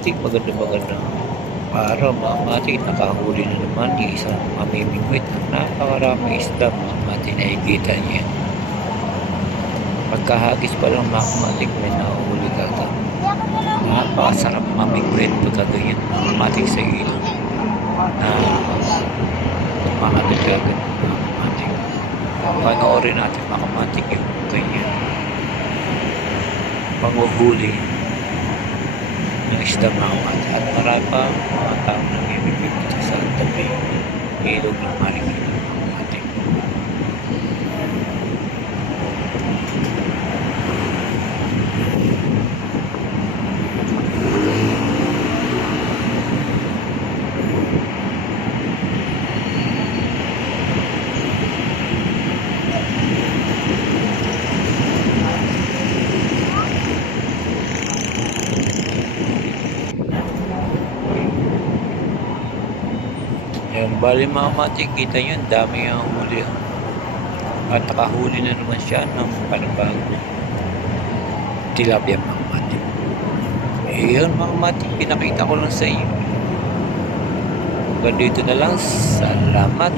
matik, magandang araw mga matik. Nakahuli na naman yung isang mamimingwit. Napakaraming isda mga matik, nakikita niya. Pagkahagis pa lang mga matik, may nahuli ka agad. Napakasarap mamingwit pagka ganyan mga matik sa ilang na makatid agad mga matik. Panoorin natin mga matik yung ganyan panguhuli ng isda mga matik. At marami pa mga tao na namimingwit sa tabi ilog ng Marikina mga matik. Yan, bali mga matik, kita nyo, dami yung huli. At nakahuli na naman siya ng panibagong tilapia mga matik. Ayun mga matik, pinakita ko lang sa inyo. Hanggang dito na lang. Salamat.